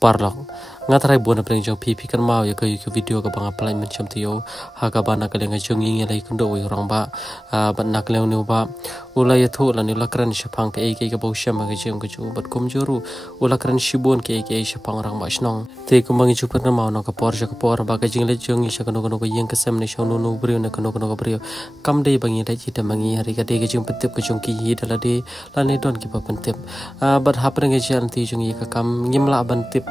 parlok ngatrai buana pring jong pipi kan mau ya ke video ka bang apply macam tio ha ka bana ka lenga jong ngi lai kundo wi rong ba ban nak leng nu ba ulai thu la ni la kran shapang ke ke bo shama ke jong ke chu bat kum juru ula kran shibon ke shapang rang ba snong te ku mangi chu pan mau no ka por ba ka jing le jong ngi shakano ko yeng ka sam ne shon nu brio na kono brio kam dei bangi dai chita mangi hari ka de ke jong petip ke jong ki hi dala de la ne don ki pa pentip bat hapring ke jan ti jong ka kam ngim la ban tip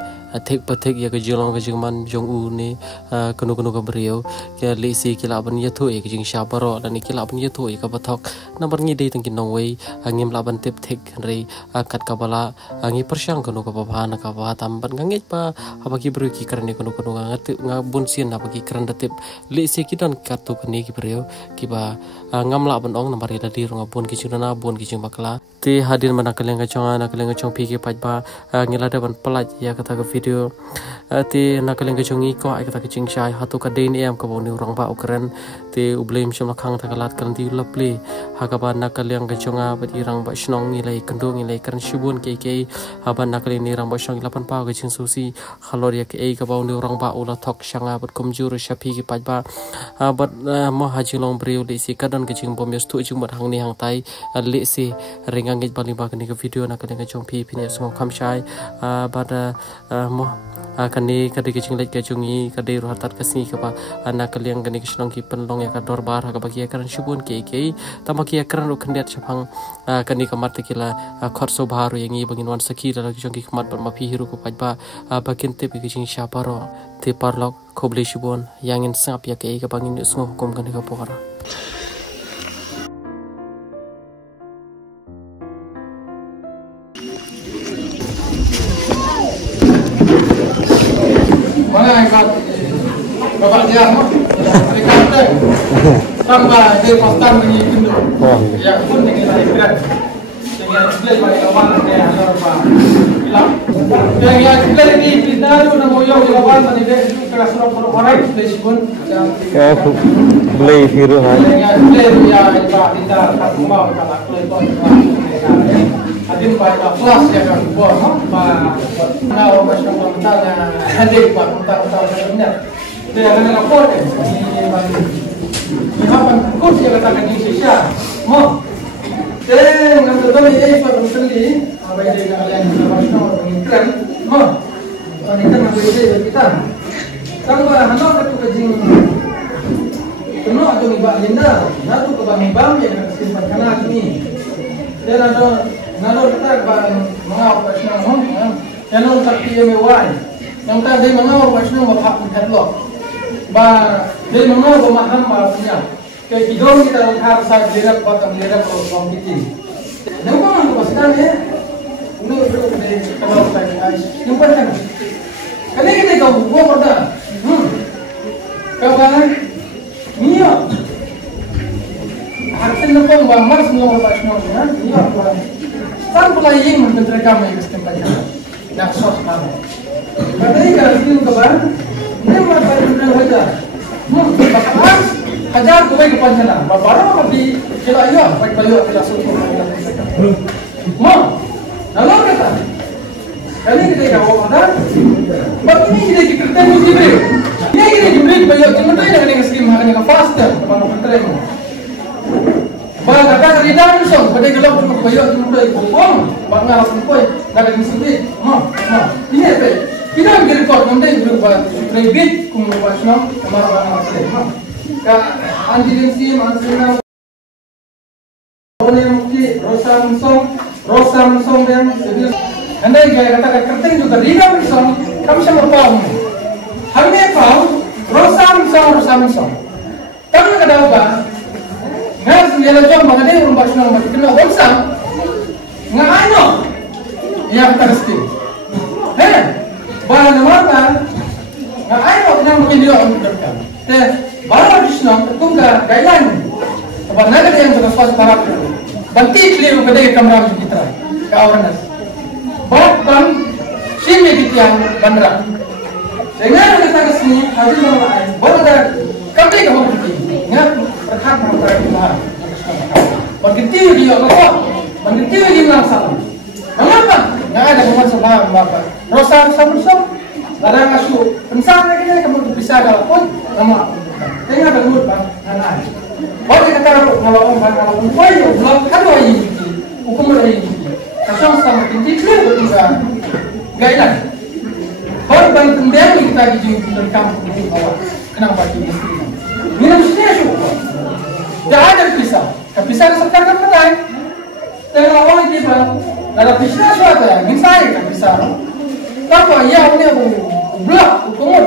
thik pathik ya ke jolong ke jingman jong u ni kono ka brio ke lisi kila ban ye thu e ke jing shabaro la ni kila ban ye thu e ka bathok na bar ngi dei tang ki nong wei ngim la ban tip thik re kat ka bala ngi persyang kono ka ba na ka ba tam ban ngit pa apa ki brio ki karne kono ngat bun sin apa ki kran datip lisi ki dan kartu kani ki brio ki ba ngam la ban ong na bari da di rong bun ki chuna bun ki jing bakla ti hadir mana kelenga chong pi ki pa ba ngila da ban pelaj ya kata ke video ti nakaleng ke chongi ko ai kata ke ching chai hatu ka dein em ka boni rong ba ukren ti ublem shom khang ta kalat kan ti lapli ha ka ba nakaleng ke chonga ba ti rang ba snong ni lai kandung ni lai kan shibun ke ha ba nakaleng ni rang ba shong lapan pa ke ching susi khalor ya ke ka ba ni rong ba ula thok shanga bat kumjur shapi ki pa ba bat mo ha jilong briu li si kadan ke ching bom yastu chung bat hang ni hang tai li si ringang ge bali ba ke video nakaleng ke chong pi ne song kham chai bada mo kani kadi kicing lek ke chungi kadi rohatat kasni ka ba anak kaliang kani kisnong ki penlong ya ka dorbar ha ka bagi akaran shubun ke tamaki akaran ukhendiat chapang kani kamat kila khorso bharu yangi bangin wan sakhi la chungi kamat par mapi hiru ko pajba bakin te kicing shaparo te parlok khobli shubun yangin sap ya ke ka bangin usmo hukum kani ka pohara Bapak dia, mereka ada tambah dia pasang lagi pintu. Ya pun dengan saya kira, dengan display bagi kawan dia ada apa hilang. Yang display ini kita tu nak moyong kawan tadi dia kelas orang display pun. Beli biru hal. Yang display ya kita kat rumah kalau play pun hadir pada kelas yang kan buat apa nak orang komentar hadir pada komentar sebenarnya. Dia akan lapor ni apa kursi yang katakan di Indonesia mau dan untuk ini pada sendiri apa yang dia kalian bersama mengikat mau mengikat apa yang kita kalau hendak satu kejing penuh atau ibak linda satu kebang yang simpan kanan ini dan ada nalur kita bang mengawal pasien yang nalur tapi yang mewah yang tadi mengawal pasien bapak headlock ba dari mana pemahaman maksudnya kayak hidung kita harus lihat batang lihat kalau gitu. Nampak apa sekarang ya? Ini dari kalau saya nampak kan? Kali ini kau buat apa? Kawan, Mia, harusnya nampak bangmar semua orang semua ya. Mia, sekarang pula yang mengenai kami yang setempat nak sos mana? Kadang kalau itu kawan. Ini macam mana saja? Bahkan hajar tu baik kepanjang. Baru lebih kila iya, baik balik kila suku. Mau, lalu kata, kali kita kau ada, bagi ini kita kerja mesti beri. Ini kita diberi balik. Cuma tu yang dengan skim hanya faster, mana penting. Bagai kata ridan so, pada gelap cuma balik cuma tu ikut. Bangga langsung koi, dah ada mesti. Ini apa? Kita ambil rekod nanti berubah kredit kumulasinya kemarin apa? Kak antilinsi maksudnya boleh mungkin rosam dan sebagainya. Anda yang katakan kerting juga tidak bisa. Kami sama paham. Harga paham rosam. Kami kata apa? Ngas dia jom mengenai rumah senang mati kena rosam. Ngano? Ya pasti. Bahan apa? Nggak ada yang mungkin dia mengerjakan. Bahan Krishna tertunggal gailan. Bahan ada yang sudah suas barat. Banti keliru kedai kamera kita. Kawanan. Bahan sini yang bandara. Dengan kita kesini hadir orang baru ada kami kamu pergi. Ingat berkat antara kita. Begitu dia apa? Begitu dia langsung. Mengapa? Nggak ada hubungan sama bapak. Rosa sama-sama. Ada ngasu pensang lagi kamu bisa kalau pun nama. Tengah bermut bang, anak. Boleh kata kalau orang kaya belum kalau ini hukum ini. Kasih sama tinggi clear bisa. Gailan. Kalau bang tendang kita di kampung di bawah. Kenapa di istri? Minum sendiri juga. Tidak ada pisah. Pisah sekarang kan lain. Dengan awal itu bang. Ada pisah suatu ya. Misalnya pisah. Tapi ya ini blok hukum.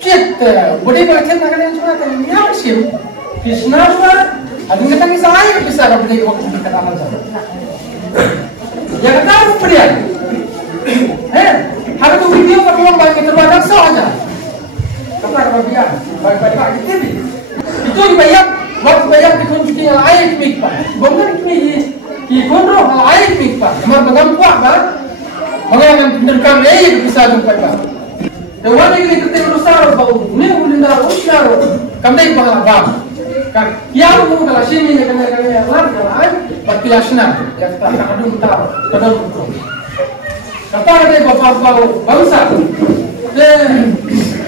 Kita boleh baca nak yang cuma tadi ni apa sih? Pisah suatu. Ada kita ni saya pisah boleh waktu kita amal saja. Ya kata apa dia? Hari tu video kamu bagi terbatas saja. Kata dia, bagi TV. Itu dibayar, waktu bayar dikunci yang air mikpa. Bukan ini, dikontrol yang air mikpa. Cuma mengampak kan? Mengambil pendekam air bisa jumpa kan? Dewan ini kita berusaha bau, ni ulinda usar, kami pengalam. Kan, yang mu kalau sini kami alam kalau air, berkilasna, yang tak kadung tahu, kadung betul. Kata ada bapak-bapak bangsa,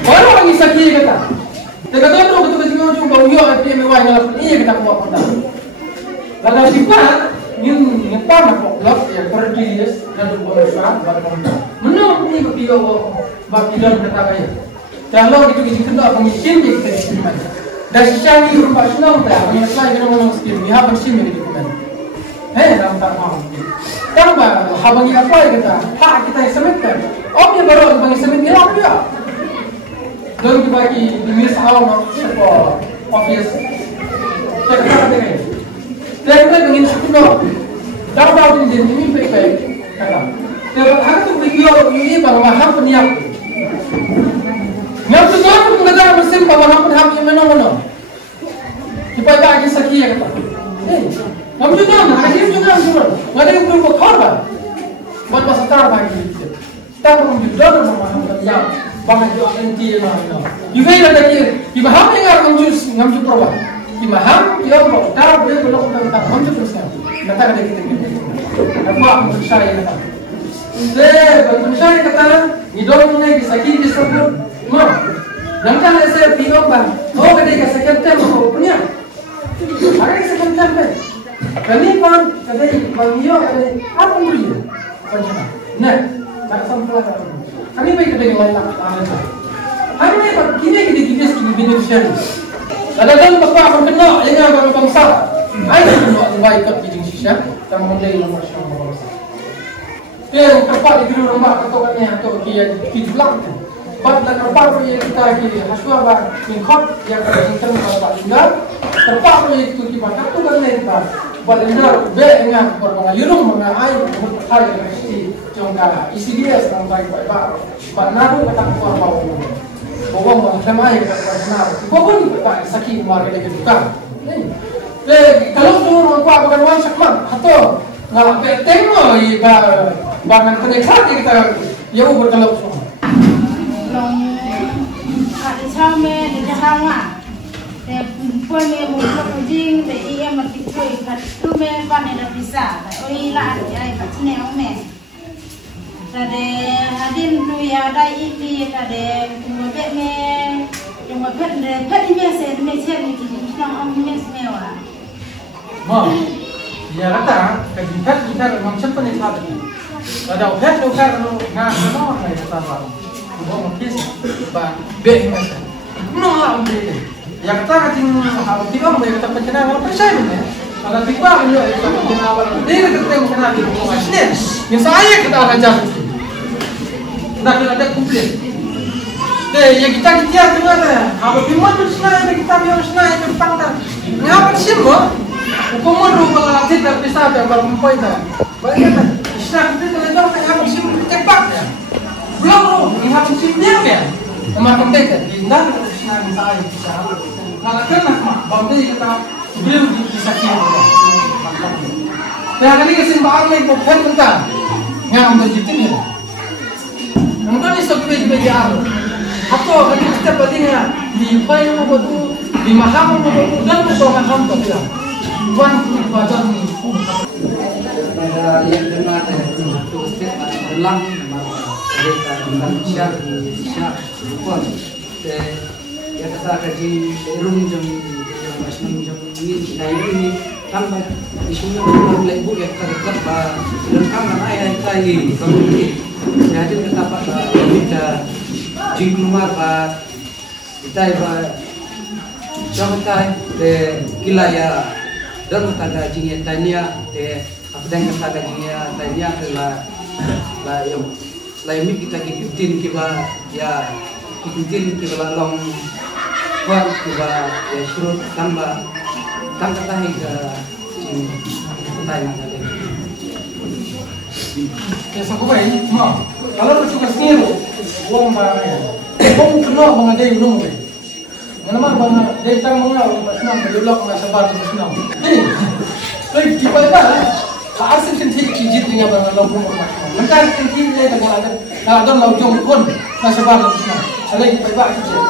baru lagi sakit kata. Dekat tu betul betul ujung bau yo api mewah dalam ini kita buat kota. Kalau sifat ini pernah blok yang berdiri dan berusaha berkembang. Menurut ini video bagi dalam kata kaya. Kalau itu kita pengisian kita diterima. Dan secara ini rumah senang tak, yang selain orang miskin, dia bersih mereka dokumen. Dalam tak mahu. Kenapa? Habangi apa kita? Hak kita yang semitkan. Yang baru bagi semit ni lah dia. Dan dibagi dimis awam sekolah office. Saya kata dengan. Saya ingin sekolah. Dapat ini baik-baik kata. Tapi hak tu video ini baru maham peniap. Ngapu jangan mengajar mesin bawa maham peniap yang mana-mana. Supaya bagi sekian kata. Ngapu jangan, hakim jangan semua. Ada yang perlu berkorban. Buat masa bagi. Kita perlu didolar sama maham peniap. Bangan jual nanti lah. Juga ada lagi. Imaham yang ngamju perwah. Imaham yang bawa. Tahu dia belum tentang ngamju persen. Kata ada kita kita. Apa percaya kata. Percaya kata. Idol mulai disakiti disebut. Mau. Jangan saya bingung bang. Oh ketika second time mau punya. Ada second time kan. Kali bang kata bang yo apa dulu? Macam nah. Tak sampai lah. Kami baik kita dengan tak ada. Kami baik kita beneficiary. Ada dalam bapak akan kena yang akan bangsa. Ayo kita baik kat kijing sisa. Kita mulai nomor satu bangsa. Yang tepat di dulu rumah katokannya atau kia kijlang. Pada tepat proyek kita kiri haswa bang ingkot yang terjentang bapak tinggal. Tepat proyek itu kita katukan lebar. Balendar dengan korban yurung mengenai hal yang mesti jongka isi dia sedang baik-baik naru kata korban bawang mengemai kata benar bawang pak sakit marga dia bukan kalau semua orang bukan wan sakman atau ngalak beteng mo bahkan terdekat kita ya berkelap semua ada sama di jalan Pun yang mula ujung, dia mesti cuy, kat tu memang ada bisa. Oi lah, ya, kat sini ome. Tadi hadin tu ya ada ini, tadi cuma pet ini saya ni kita om mes mewah. Mau, ya kata, pet kita memang cepat ni tadi. Ada pet tu kan, nggak kenal ni kata baru. Bawa mungkin, bah, mes. Nolak mungkin. Yang kata kating tiba mo yung kata pencernaan orang percaya ni. Kalau tiba mo yung kata pencernaan dia kata pencernaan di rumah sini. Yang saya kita akan jalan. Nak ada kumpul. Yang kita tu mana? Apa pimun tu sana kita biar sana itu pangkat. Ngapa sih mo? Hukum rumah kita bisa ada berempat dah. Baiklah. Islam kita kalau ngapa sih cepat ya. Belum ngapa sih dia ya. Kemarin kita tidak senang saya bisa. Kalau kena bangde kita beliau bisa kira. Dan kali kesimbangan yang bukan tentang yang menjadi ni. Mungkin seperti belajar. Atau kali kita bertanya di payung betul, di maham betul, dan betul maham betul. Bukan baca ni. Ada yang dengar tu. dalam mereka tentang syak pun ya kata kaji rum jam masih jam ini ini kan isunya mulai bu ya kerja bah dan kan ayah tadi kemudian jadi kita kita jingkumar bah kita Sampai de kila ya dan kata jingnya tanya de apa yang kata jingnya tanya la yang lain kita ikutin kita ya ikutin kita long buat kita ya suruh tambah kata hingga tanya tadi ya sampai mau kalau suka sendiri uang barangnya kamu kenal mengadai rumah Nama bang, dia tang mengaw pasnam berulak na sabar pasnam. Hey, di bawah asin kinti kijit dengan bang lampung pasnam. Mentang kinti le dengan ada laujung pun na sabar pasnam. Alai di bawah kijit.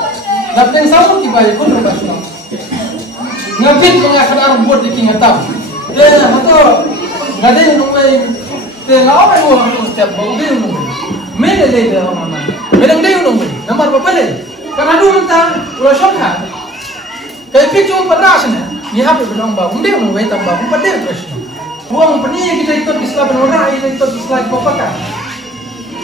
Lapeng sama di bawah pun pasnam. Ngapit mengakan arang buat di kingatam. Dia hato ngadai numai dia lawan orang setiap bau dia numai. Mana dia orang mana? Mana dia numai? Nama apa dia? Karena dulu mentang ulah syokha, kayak picu perasnya, ni apa bilang bawa, udah nunggu itu bawa, pada terus. Uang peni kita ikut Islam benar, kita ikut Islam apa?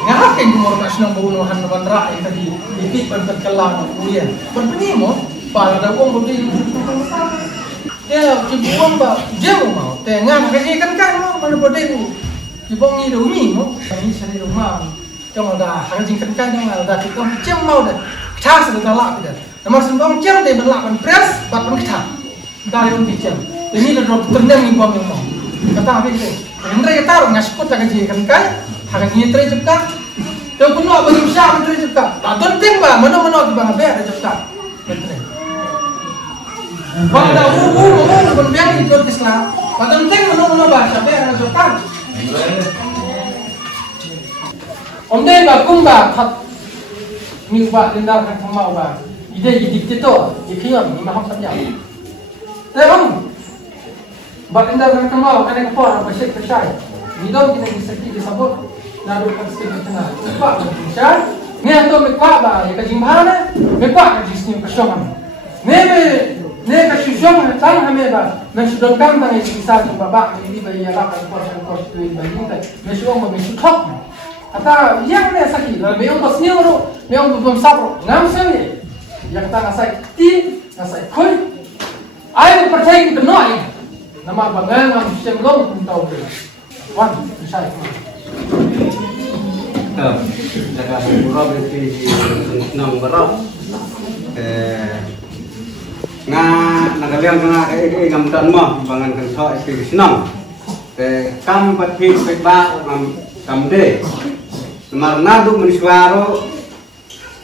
Ngapain cuma orang Islam bawa nuhan benar tadi, ikut berkelam kuliah. Peni mo, pada uang berdiri ya, uang bawa jauh mau, tengah macam kan mau mana berdiri, uang ni umi mo, ini sendiri rumah, jangan dah, harus jingkan jangan dah, kita macam mau dah. Kita sudah lak kita. Nomor sembang jam dia berlapan press, bapak kita dari undi jam. Ini adalah terendam ni buat memang. Kata apa itu? Hendra kita orang ngasih kota kerja kan? Harga ni terjebak. Dia pun nak bagi usaha terjebak. Tak penting bah, mana di bawah biar terjebak. Betul. Bang dah pun biar ikut Islam. Tak penting mana bah, sampai ada terjebak. Om dia bakum bah, ni ubah tindakan kamu ubah ide itu ikhiyam ni maham saja tapi ubah tindakan kamu kan ekor bersih bersih ni dong kita disebut disebut naruh konsep tengah ubah bersih ni atau mekwa bah ya kajing mana mekwa kajing sini kesoman ne kasihjong tang hame bah mesudon kam tang isa babak ini bayi ala kan kos tu bayi kita mesudon mesudok kata yang ni sakit, lalu yang bos ni orang, yang belum sabro, ngam sini, yang kata ngasai ti, ngasai koi, air percaya kita noi, nama bangga ngam sistem long pun tahu dia, wan, saya. Jaga murah berarti enam berapa? Nagalian ngam dan mah, bangan kental itu senang. Kam pati pekba kam deh. Marna tu menisuaro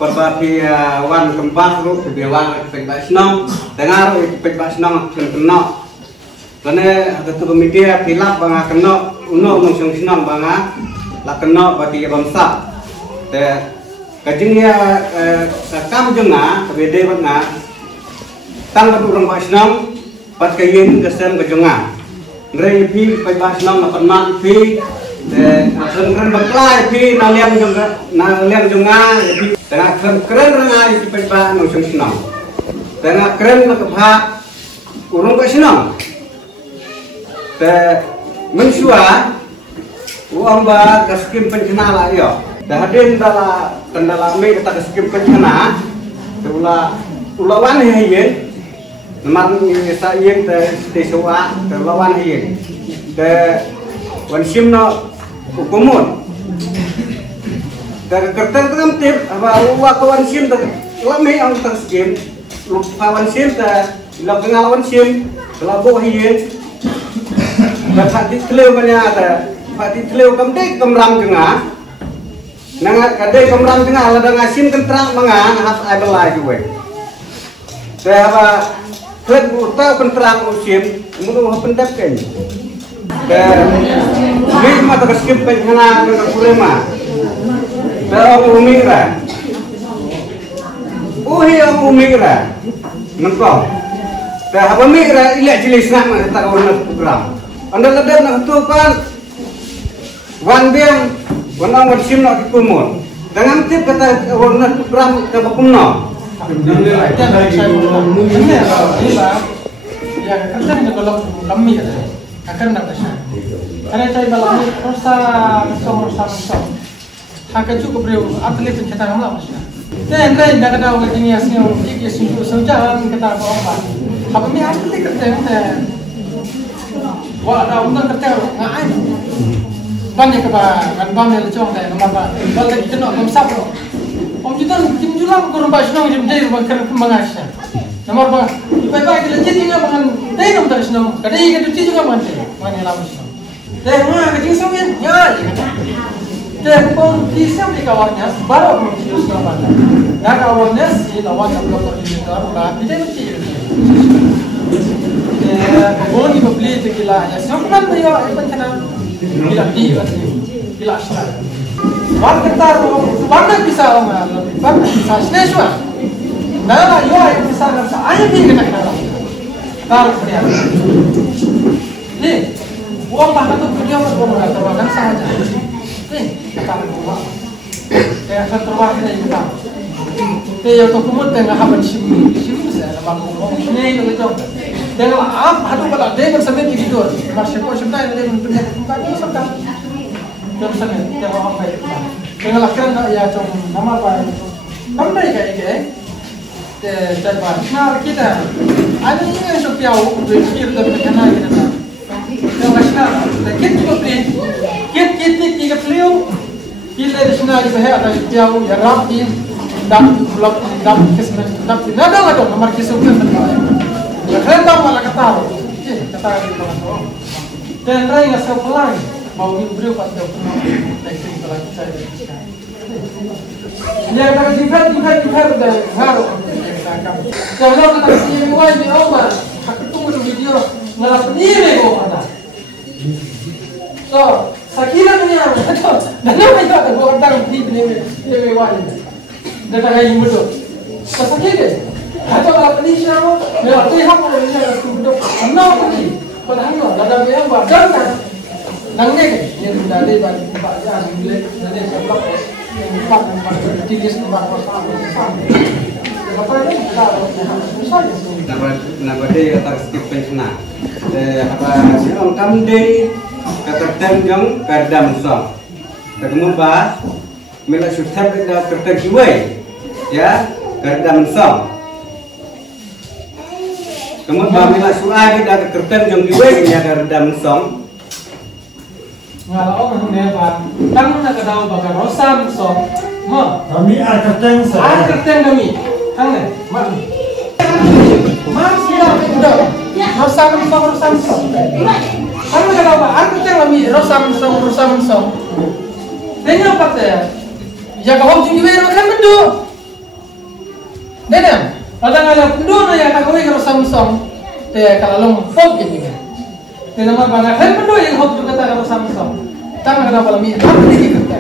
perbagi wan keempat tu kebewan pekba senang, dengar pekba senang kena. Karena ada tu media pilak bangga kena, uno mungsung senang bangga, lah kena bagi bangsa. Kajingnya kam jenga kebede bangga, tang batu orang senang, pat kayin kesan kejenga. Ngeri pi pekba senang nak kena pi. Keren berkelai pi nalian juga pi tengah keren rengai di pekba nusung senang tengah keren nak kebak urung ke senang mensua uang ba keskim pencena lah yo dah hadir dalam me kita keskim pencena ulawan hiyen nomor sayen te soa ulawan hiyen wansim no hukumun dari kertas kan tip apa kawan sim lama yang terskim kawan sim dalam pengalaman sim dalam buah hian dapat dikeleu banyak ada dapat dikeleu kamdek kemram tengah nangat kadai kemram tengah ada ngasim kentrang mengah hat ai juga saya apa klub utau kentrang usim mulu pendap kan ini mata keskim penghana dengan kulema. Dalam umira, yang umira, mengkau. Dah apa umira ilah jelis nak mana tak kau nak program. Anda ledar nak tu kan, wan biang Wanang wasim nak kumon. Dengan tip kata warna pram ke bakumno. Ya kerja ni kalau kami akan nak besar. Karena saya malam ni rosa. Hak cukup beriu atlet kita kamla besar. Dan lain nak ada orang ini asnya ini sejauh kita apa. Apa ni atlet kerja kita. Wah ada orang kerja ngai. Banyak kepa kan banyak lecong dah nama apa. Kalau kita nak memsap lo. Om kita tim julang kurang baik senang jam jaya bangkar mengasah. Nomor apa? Baik-baik kita jadi juga bangan. Dah nom tak senang. Kadang kita jadi juga bangan. Bangan lama senang. Dah mana kerja sambil ya. Dah pun kisah di kawannya baru pun terus kawan. Nak kawannya si lawan yang belum terjadi lah. Kita mesti. Boleh dibeli tegila. Ya sampai dia apa kena gila di gila asal. Wan kita banyak bisa orang banyak bisa sneswa. Nah, yo ay bisa kan sa ay hindi ka nakakala. Taro niya. Ni, buang bahkan tu kerja mas buang bahkan terwakan sama aja. Ni, kata buang. Kaya sa terwakan na yung tao. Kaya yung kumot tengah haban simu sa lamang buang. Ni yung ito. Kaya hatu pala day bersamin di tidur. Masih ko sebenarnya day punya bukan ni sabda. Jam sana dia bawa apa itu. Kaya lakukan ya trong nama apa itu. Kampai kayak Nah kita ada ini yang sopiau berpikir dapat kenal kita. Yang macam kita juga beri kita tiga beliau kita di sana juga ada sopiau ya rapi dan blok dan kesempatan dan nada ada nomor kesukaan dan ya kereta malah kata di mana dan lain yang sepelan mau beri pada teknik kalau saya ya kalau jika dah ngaruh. Kalau kita sih mulai di awal, aku tunggu video ngelap ni ada. So, sakira ni apa? Dan apa itu ada buat tang di ni wali. Dah tak lagi mudah. Sakira. Atau ngelap ni siapa? Ngelap ni apa? Ngelap tu mudah. Anak ni, padahal ada yang badan kan. Nangnya kan, yang sudah ada bagi baca English, nanti sebab yang empat tiga sebab apa? Napa dia tak skip pensiunan. Apa sih orang kamde ketertem jong kerdam song. Ketemu bah, mila sudah kita kerja jiwai, ya kerdam song. Kemudian bah mila suai kita kerja jong jiwai ya kerdam song. Ngalah orang ni apa? Kamu nak tahu bakal rosam song. Mo, kami arketek saya. Arketek kami. Hangne, mak. Mak siapa udah? Rosam song. Kamu nak apa? Arketek kami rosam song. Dengan apa tu? Ya kau tinggi bayar makan bendu. Dengan, ada bendu na ya kau bayar rosam song. Kalau long fog ini kan. Dengan apa? Kan bendu yang kau juga tak rosam song. Tak ada apa lagi. Apa lagi kita?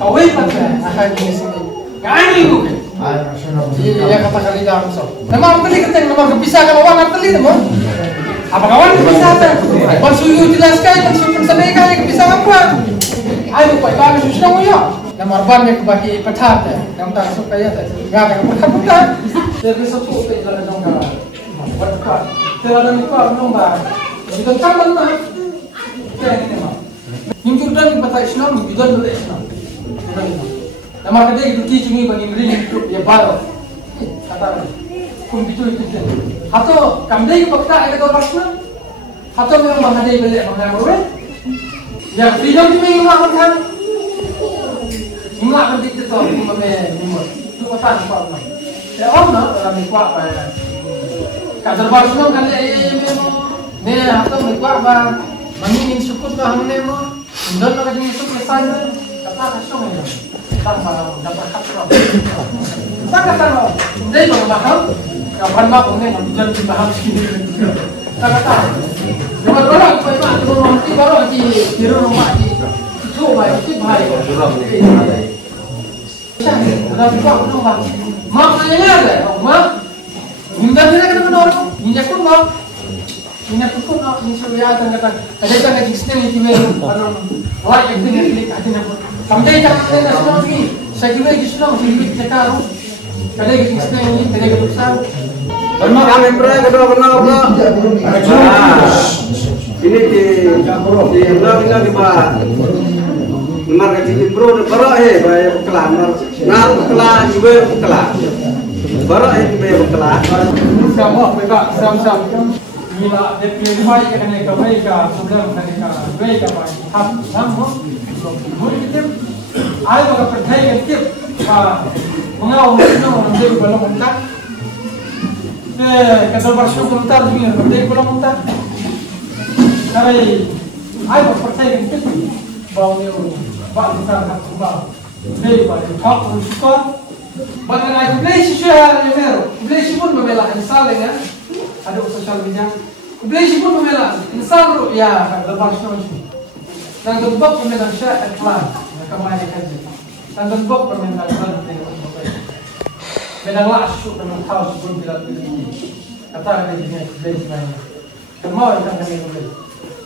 Kau bayar apa? Akan jenis ini. Kan itu kan? Iya kata kali dalam so. Nama teli keteng nama kepisah kalau orang teli temu. Apa kawan kepisah tu? Konsuyu jelaskan konsuyu sampai kali kepisah apa? Ayo pak bagi susah muya. Nama banyak bagi petat. Nama tak suka ya. Gak ada bukan. Jadi satu tu jalan dong kawan. Berkat. Jalan itu apa nombor? Kita kawan mah. Jangan ini mah. Nyurudan petat Islam, nyurudan dulu Islam. Nama kita itu teaching bagi beri ya baru kata komputer itu atau kami fakta ada kau pasal atau memang menghadai beli menghadai ya video tu memang makan imam nanti kita tahu memang itu pasal apa ya orang orang mikwa apa ya kadar baru kan ni atau mikwa apa mengingin syukur Tuhan ni mo dan nak jadi syukur saja kata kasih ni tang malam dapat kapro. Tak kata lo, dia baru mahal. Kapan mahal ni? Jangan kita mahal sini. Tak kata. Cuma orang kau itu orang mati baru di rumah di. Itu baik, itu baik. Dalam kau rumah. Mak nanya ada, mak. Minta dia kena orang. Minta pun mak. Ini pun ni sudah ada kata existing itu memang like yang ini hati nak. Sampai tak ada nasional ni. Saya juga nasional sih cakap. Kada existing ini kada keputusan. Bermak kami pernah kedua kenal pula. Ini di belah di bawah. Nomor kecil bro, baru bayar kelar, ngal kelar juga kelar. Baru bayar kelar. Sama, mereka sama. Bila dia baik kan mereka mereka sudah mereka mereka baik. Sama, boleh kita. Ayo kita percaya kita. Mengawal orang dia belum mentak. Kata bersama mentak juga, dia belum mentak. Tapi ayo percaya kita. Bawa ni bawa kita nak bawa. Dia bawa hak untuk bahkan aku beli sosial media, beli pun membela insal ya. Ada sosial media. Beli pun membela insal ya lepas itu. Dan tempat membela syak iklan, kemana kerja. Dan tempat membela iklan Menanglah syuk dengan tahu sebelum bila beli. Kata ada jenis beli sebenarnya. Kemau ikan kami beli.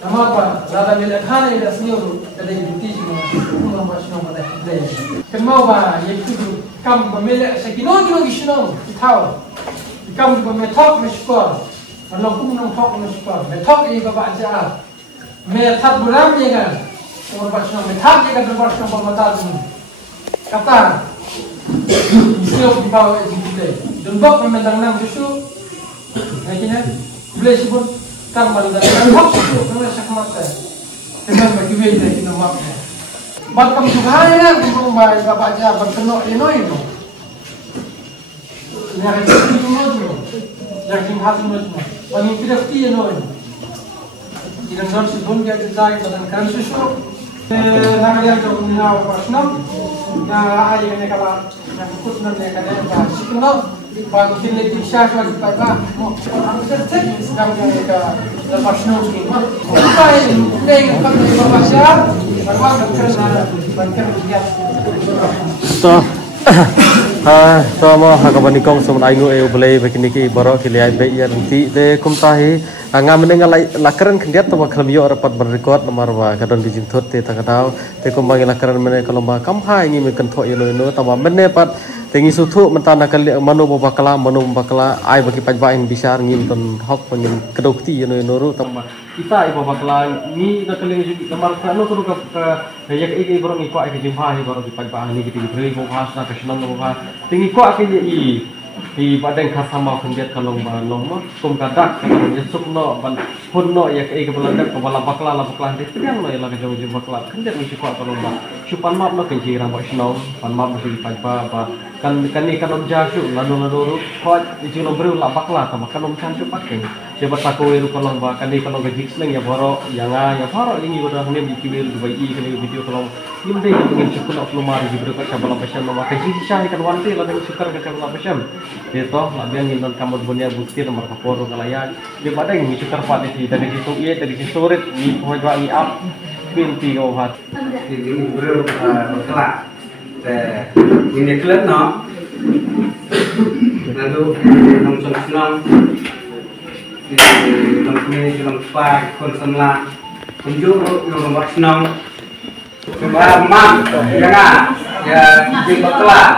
Nama apa? Lada milik khana ini asniru. Jadi bukti semua. Semua macam mana beli. Kemau bah, ia itu kam pemilik sekian orang gisnong. Tahu. Kam pemilik top mesyukur. Kalau pun orang top mesyukur. Top ini bapak ajar. Metap buram ni kan. Orang macam metap ni kan berbuat macam mata semua. Kata. Siap di bawah itu. Dan bok memandang nang susu. Akhirnya beli sebut kamar dan bok susu kerana sakmat saya. Dengan bagi beli dari nama. Batam suhaya kumpulan bayi bapak aja berkenok ino. Yang itu semua. Yang hati semua. Bagi kita ino. Jika dalam sebelum dia desain dan kerana susu. Nama dia jauh minau pasnam. Nah, ayah ni kalau nak ikut nanti kadang bahas sikenal, bagi kita di syarikat bagi kita, mau orang tercek sekarang mereka lepas nol ni. Kita ini kalau kita baca, baru kerana dia. So mo hakabanikong sumun aingu e ubelai bekiniki borok kiliai be ia nanti de kumtahi ngam menengal lakaran kendiat to bakal yo rapat berrekod nomor wa kadon dijing thot te takatau te kumbang lakaran mene kalomba kamha ingi me kentho ino tama mene pat tengi suthu mentana kali manu bakala ai bagi pajba ing bisar ngim ton hok penyem kedokti ino ru tama kita ibu bakala ni nak kali kamar kanu kudu ka ya ke borong iko ai ke jumpa hi borong pajba ni gitu beri mo bahas na kesnong mo bahas tingi ko akin i badeng khasama khundiat kalong ba long mo kum kadak kadang jesuk no ban hunno ya ke beladak ko bala bakla de tiang no ya la ke jong bakla khundiat ni ko kalong ba chupan map no kenji ram ba snow pan map ni pajba ba kan ni kanom jasu lalu ko ijulo bru la bakla ta kanom chanchu pakai coba takoi ru kalong ba kan ni kalong gajik sleng ya boro yanga ya boro ini udah ne di kiwil du bai kan video kalong imde ngin chukun upload di bru ka bala pasam ma ka ji syah kan wanti la dengan sukar ka bala pasam itu labian ngin kamot bunya bukti nomor kaporo kalayan di badang ni sukar pat di dari situ ye dari situ rit ni pojwa ni up binti go hat Ini bro berkelak. Ini kelat no. Lalu nongson senang. Ini dalam pak konsemla. Kunjung yang nomor senang. Mak, jangan. Ya, di berkelak.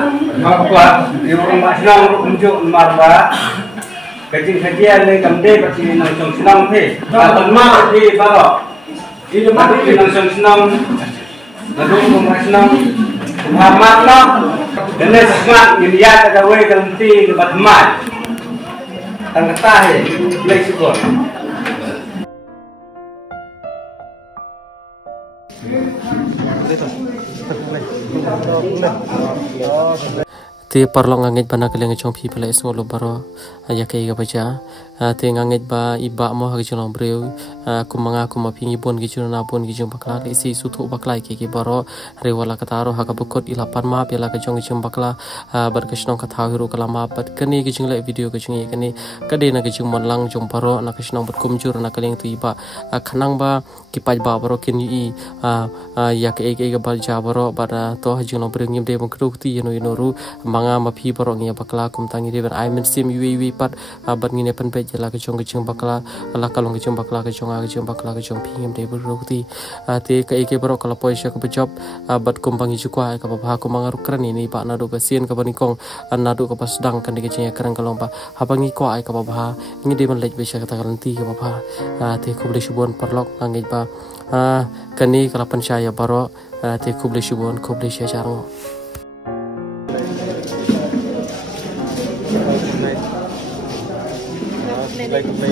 Di nomor senang kunjung marba. Kajian ni kamde pasti nongson senang ni. Kalau mak di bawah. Ini mati dengan senang, lalu senang, Muhammad nak, dan semangat dilihat ada way ganti lebat mat, tangga tahe, leksikon. Ti parlong ngangit bana kaleng chong pi pala ismo lo baro ya kai ga baja ti ngangit ba iba mo ha gichong breu kumanga kuma pingi bon gichong na bon gichong bakla isi suthu bakla ke baro rewala kataro ha ka bukot ila parma pela ka chong gichong bakla bar kashnong ka thau hiru kala ma pat kani gichong le video ka chong kani kade na gichong mon lang jong baro na kashnong bat kumjur na kaleng tu iba khanang ba kipaj ba baro kin yi ya kai ga balja baro bara to ha jong breu ngim de bon krukti ino ru manga mapi borok ngia bakla kum tangi de ai men sim wi pat bat ngine pen pe jela ke chong bakla ala kalong ke chong bakla ke chong pingem de berukti te ke ike borok kala poisha ke job bat kum pangi jukwa ka ba ko mangaru kran ini pak nadu ke sien ka banikong nadu ka pasdang kan de ke chen kran kalong pa habangi ko ai ka ba ngi de man lej be sha ka garanti ka ba te kubli shubon parlok angit ba kani kala panchaya baro te kubli shubon kubli sha charang like